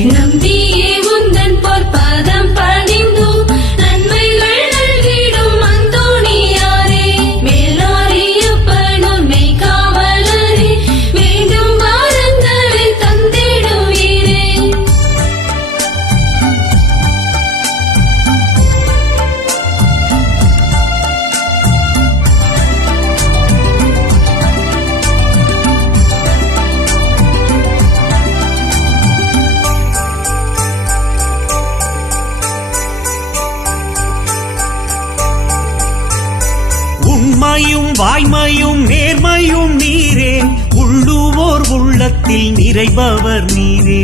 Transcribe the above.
நம்பியே உந்தன் பொற்பாதம் பணிந்தோம் நன்மைகள் நல்கிடும் அந்தோணியாரே மேலாரியப்பனூர் மெய்காவலரே வேண்டும் வாரங்களை தந்திடுவீரே. உண்மையும் வாய்மையும் நேர்மையும் நீரே உள்ளுவோர் உள்ளத்தில் நிறைபவர் நீரே.